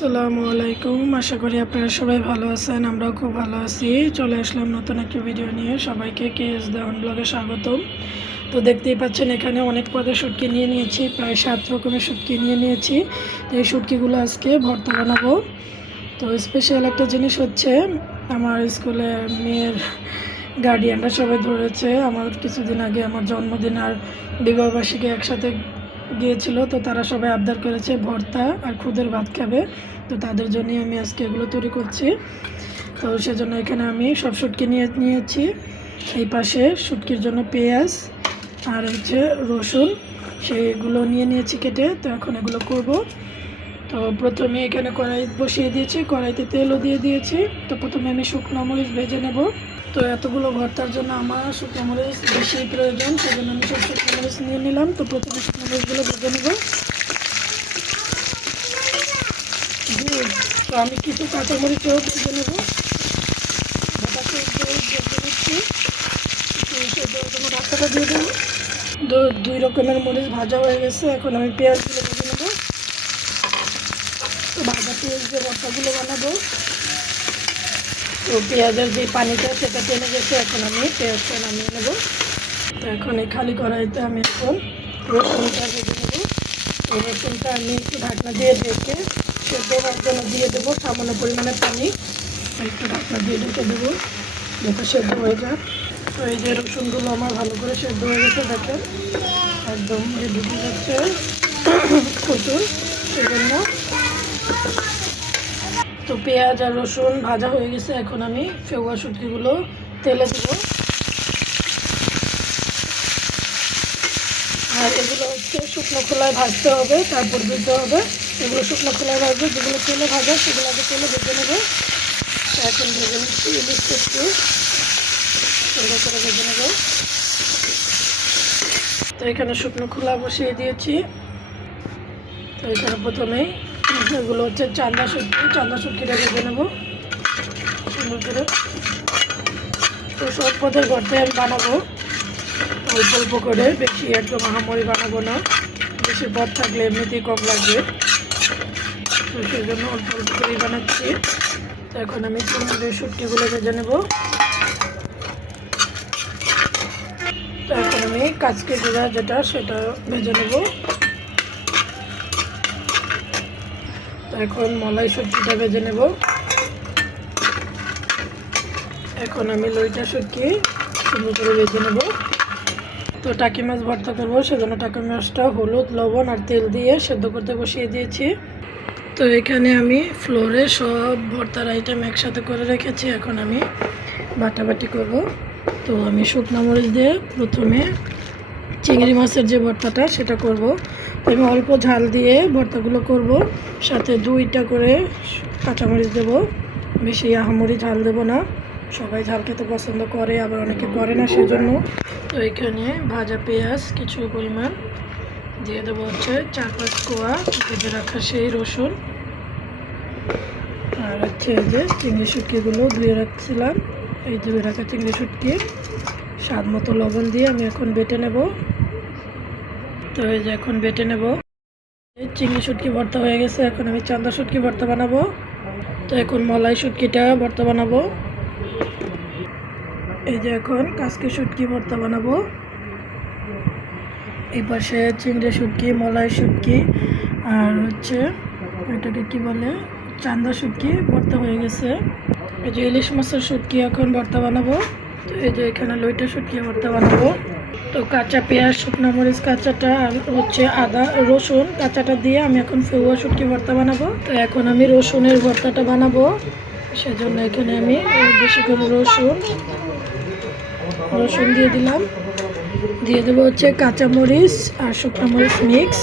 আসসালামু আলাইকুম। আশা করি আপনারা সবাই ভালো আছেন। আমরাও খুব ভালো আছি। চলে আসলাম নতুন একটা ভিডিও নিয়ে। সবাইকে কেএস দেওয়ান ব্লগে স্বাগতম। তো দেখতেই পাচ্ছেন এখানে অনেক পদের শুটকি নিয়ে নিয়েছি, প্রায় 7 রকমের শুটকি নিয়ে নিয়েছি। তো এই শুটকিগুলো আজকে ভর্তা বানাবো। তো স্পেশাল একটা জিনিস হচ্ছে, আমার স্কুলে মেয়ের গার্ডিয়ানরা সবাই ধরেছে। আমার কিছুদিন আগে আমার জন্মদিন আর বিবাহবার্ষিকী একসাথে গিয়েছিল, তো তারা সবাই আবদার করেছে ভর্তা আর খুদের ভাত খাবে। তো তাদের জন্যই আমি আজকে এগুলো তৈরি করছি। তো সেজন্য এখানে আমি সব শুটকি নিয়েছি। এই পাশে শুটকির জন্য পেঁয়াজ আর হচ্ছে রসুন, সেগুলো নিয়েছি কেটে। তো এখন এগুলো করব। তো প্রথমে এখানে কড়াই বসিয়ে দিয়েছি, কড়াইতে তেলও দিয়ে দিয়েছি। তো প্রথমে আমি শুকনো মরিচ ভেজে নেব। তো এতগুলো ভর্তার জন্য আমার শুকনো মরিচ বেশি প্রয়োজন, সেজন্য আমি সব শুকনো মরিচ নিয়ে নিলাম। তো প্রথমে শুকনো মরিচগুলো ভেজে নেব। তো আমি কিছু কাঁচামরিচও ভেজে নেব। রাস্তাটা দিয়ে দেবো। 2 রকমের মরিচ ভাজা হয়ে গেছে। এখন আমি পেঁয়াজগুলো ভেজে নেব। তো ভাজা পেঁয়াজ দিয়ে ভর্তাগুলো বানাবো। তো পেঁয়াজের যে পানিটা সেটা টেনে গেছে, এখন আমি পেঁয়াজটা নামিয়ে নেব। তো এখন এই খালি কড়াইতে আমি এখন রসুনটা ভেজে নেব। তো রসুনটা আমি একটু ঢাকনা দিয়ে ঢেকে সেদ্ধ হওয়ার জন্য দিয়ে দেবো সামান্য পরিমাণে পানি। একটু ঢাকনা দিয়ে ঢেকে দেবো যাতে সেদ্ধ হয়ে যায়। তো এই যে রসুনগুলো আমার ভালো করে সেদ্ধ হয়ে গেছে, দেখেন একদম যে ঢুকে যাচ্ছে প্রচুর, সেজন্য। তো পেঁয়াজ আর রসুন ভাজা হয়ে গেছে, এখন আমি ফেউয়া শুটকিগুলো তেলে দেবো। আর এগুলো হচ্ছে শুকনো খোলায় ভাজতে হবে, তারপর দিতে হবে। এগুলো শুকনো খোলায় ভাজবে, যেগুলো তেলে ভাজা সেগুলো আগে তেলে ভেজে নেবো। এখন ভেজে নিচ্ছি ইলিশটা একটু সুন্দর করে ভেজে নেবো। তো এখানে শুকনো খোলা বসিয়ে দিয়েছি। তো এখানে প্রথমেই এগুলো হচ্ছে চান্দা শুটকিটা ভেজে নেবো সুন্দর করে। তো সব পদের ভর্তায় আমি বানাবো অল্প অল্প করে, বেশি একদম আহামরি বানাবো না। বেশি পদ থাকলে এমনিতেই কম লাগবে, তো সেই জন্য অল্প অল্প করেই বানাচ্ছি। তো এখন আমি চিংড়ির শুটকিগুলো ভেজে নেব। তো এখন আমি কাঁচকি জিরা যেটা সেটা ভেজে নেব। তো এখন মলাই শুটকিটা ভেজে নেব। এখন আমি লইটা শুটকি সুন্দর করে ভেজে নেব। তো টাকি মাছ ভর্তা করবো, সেজন্য টাকি মাছটা হলুদ, লবণ আর তেল দিয়ে সেদ্ধ করতে বসিয়ে দিয়েছি। তো এখানে আমি ফ্লোরে সব ভর্তার আইটেম একসাথে করে রেখেছি। এখন আমি বাটাবাটি করব। তো আমি শুকনো মরিচ দিয়ে প্রথমে চিংড়ি মাছের যে ভর্তাটা সেটা করব। তো আমি অল্প ঝাল দিয়ে ভর্তাগুলো করব, সাথে 2টা করে কাঁচামরিচ দেবো। বেশি আহামরি ঝাল দেবো না, সবাই ঝাল খেতে পছন্দ করে, আবার অনেকে করে না, সেজন্য। তো এখানে ভাজা পেঁয়াজ কিছু পরিমাণ দিয়ে দেবো, হচ্ছে 4-5 কোয়া ভেজে রাখা সেই রসুন, আর হচ্ছে এই যে চিংড়ি শুটকিগুলো ধুয়ে রাখছিলাম, এই ধুয়ে রাখা চিংড়ি শুটকি। স্বাদ মতো লবণ দিয়ে আমি এখন বেটে নেব। তো এই যে এখন বেটে নেব। এই চিংড়ি শুটকি ভর্তা হয়ে গেছে, এখন আমি চান্দা শুটকি ভর্তা বানাবো। তো এখন মলাই শুটকিটা ভর্তা বানাবো। এই যে এখন কাঁচকি শুটকি ভর্তা বানাবো। এই পাশে চিংড়ি শুটকি, মলাই শুটকি আর হচ্ছে এটাকে কি বলে, চান্দা শুটকি ভর্তা হয়ে গেছে। এই যে ইলিশ মাছের শুটকি এখন ভর্তা বানাবো। তো এই যে এখানে লইটা শুটকি ভর্তা বানাবো। তো কাঁচা পেঁয়াজ, শুকনো মরিচ কাঁচাটা আর হচ্ছে আদা রসুন কাঁচাটা দিয়ে আমি এখন ফেউয়া শুটকি ভর্তা বানাবো। তো এখন আমি রসুনের ভর্তাটা বানাবো, সেজন্য এখানে আমি বেশি করে রসুন দিয়ে দিলাম। দিয়ে দেবো হচ্ছে কাঁচামরিচ আর শুকনো মরিচ মিক্স,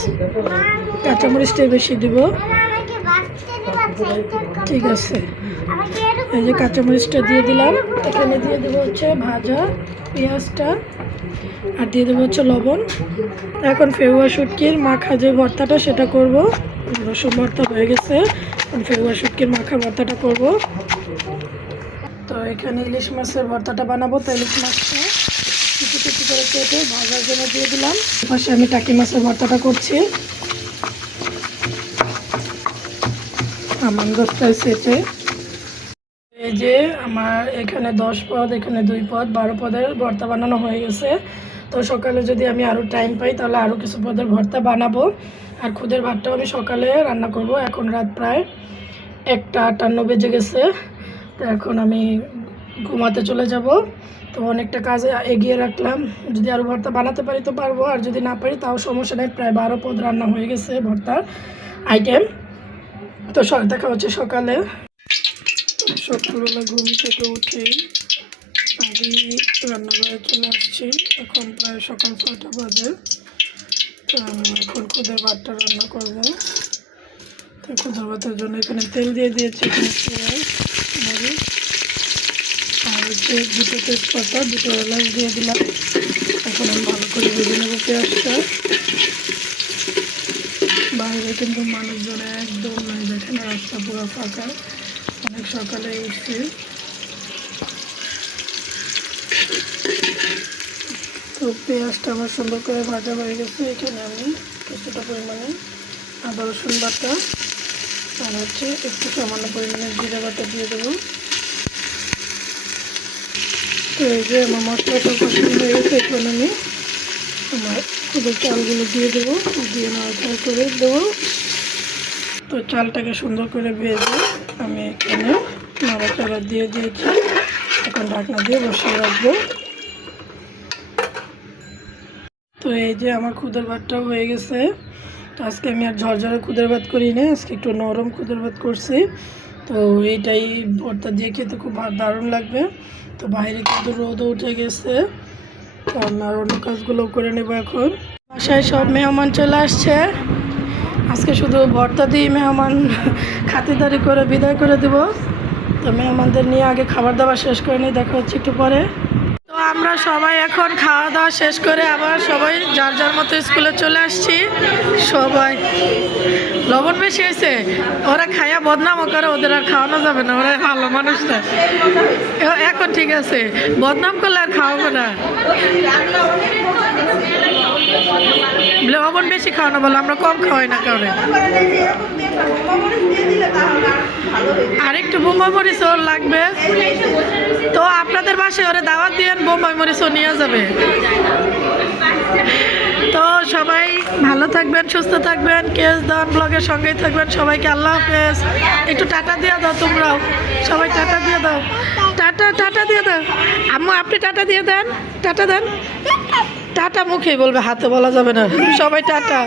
কাঁচামরিচটাই বেশি দিব। ঠিক আছে, এই যে কাঁচামরিচটা দিয়ে দিলাম। এখানে দিয়ে দেবো হচ্ছে ভাজা পেঁয়াজটা, আর দিয়ে দেবো হচ্ছে লবণ। এখন ফেউয়া শুটকির মাখা যে ভর্তাটা সেটা করব। রসুন ভর্তা হয়ে গেছে, এখন ফেউয়া শুটকির মাখা ভর্তাটা করব। তো এখানে ইলিশ মাছের ভর্তাটা বানাবো। তো ইলিশ মাছটা কিছু কিছু করে কেটে ভাজার জন্য দিয়ে দিলাম। পাশে আমি টাকি মাছের ভর্তাটা করছি। আমানদস্তায় সেটে। এই যে আমার এখানে 10 পদ, এখানে 2 পদ, 12 পদের ভর্তা বানানো হয়ে গেছে। তো সকালে যদি আমি আরও টাইম পাই তাহলে আরও কিছু পদের ভর্তা বানাবো। আর খুদের ভাতটাও আমি সকালে রান্না করব। এখন রাত প্রায় 1:58 বেজে গেছে। তো এখন আমি ঘুমাতে চলে যাব। তো অনেকটা কাজে এগিয়ে রাখলাম, যদি আরও ভর্তা বানাতে পারি তো পারবো, আর যদি না পারি তাও সমস্যা নেই। প্রায় 12 পদ রান্না হয়ে গেছে ভর্তার আইটেম। তো দেখা হচ্ছে সকালে। সকালবেলা ঘুম থেকে উঠে আগে রান্নাঘরে চলে আসছি। এখন প্রায় সকাল 6টা বাজে। তো আমি এখন খুদের ভাতটা রান্না করবো। তো খুদের ভাতের জন্য এখানে তেল দিয়ে দিয়েছি, এখানে পেঁয়াজ, মরিচ আর হচ্ছে 2টো তেজপাতা, 2টো এলাচ দিয়ে দিলাম। এখন আমি ভালো করে ভেজে নেবো পেঁয়াজটা। বাইরে কিন্তু মানুষজন একদম নাই, দেখেন রাস্তা পুরো ফাঁকা। অনেক সকালে উঠছি। তো পেঁয়াজটা আমার সুন্দর করে ভাজা হয়ে গেছে। এখানে আমি কিছুটা পরিমাণে আদা রসুন বাটা আর হচ্ছে একটু সামান্য পরিমাণে জিরা বাটা দিয়ে দেবো। তো এই যে আমার মশলাটা পছন্দ হয়ে গেছে। এখন আমি আমার খুদের চালগুলো দিয়ে দেবো, দিয়ে নাড়াচাড়া করে দেবো। তো চালটাকে সুন্দর করে ভেজে আমি এখানে নাড়াচাড়া দিয়ে দিয়েছি। এখন ঢাকনা দিয়ে বসিয়ে রাখবো। তো এই যে আমার খুদের ভাতটাও হয়ে গেছে। তো আজকে আমি আর ঝরঝরে খুদের ভাত করি না, আজকে একটু নরম খুদের ভাত করছি। তো এইটাই ভর্তা দিয়ে খেতে খুব দারুণ লাগবে। তো বাইরে কিন্তু রোদও উঠে গেছে। তো আমার অন্য কাজগুলোও করে নেবো। এখন বাসায় সব মেহমান চলে আসছে। আজকে শুধু ভর্তা দিয়ে মেহমান খাতিরদারি করে বিদায় করে দেব। তো মেহমানদের নিয়ে আগে খাবার দাবার শেষ করে নিই, দেখা হচ্ছে একটু পরে। তো আমরা সবাই এখন খাওয়া দাওয়া শেষ করে আবার সবাই যার যার মতো স্কুলে চলে আসছি। সবাই লবণ বেশি হয়েছে, ওরা খাইয়া বদনামও করে, ওদের আর খাওয়ানো যাবে না, ওরা ভালো মানুষ না। এখন ঠিক আছে, বদনাম করলে আর খাওয়াবো না। লবণ বেশি খাওয়ানো বলো, আমরা কম খাওয়াই না কারণে। আরেকটু বোম্বাই মরিচ ওর লাগবে। তো আপনাদের বাসায় ওরা দাওয়াত দিয়ে বোম্বাই মরিচও নিয়ে যাবে। তো সবাই ভালো থাকবেন, সুস্থ থাকবেন, কেএস দেওয়ান ব্লগের সঙ্গেই থাকবেন। সবাইকে আল্লাহ হাফেজ। একটু টাটা দিয়ে দাও, তোমরাও সবাই টাটা দিয়ে দাও। টাটা টাটা দিয়ে দাও। আম্মু আপনি টাটা দিয়ে দেন, টাটা দেন। টাটা মুখেই বলবে, হাতে বলা যাবে না। সবাই টাটা।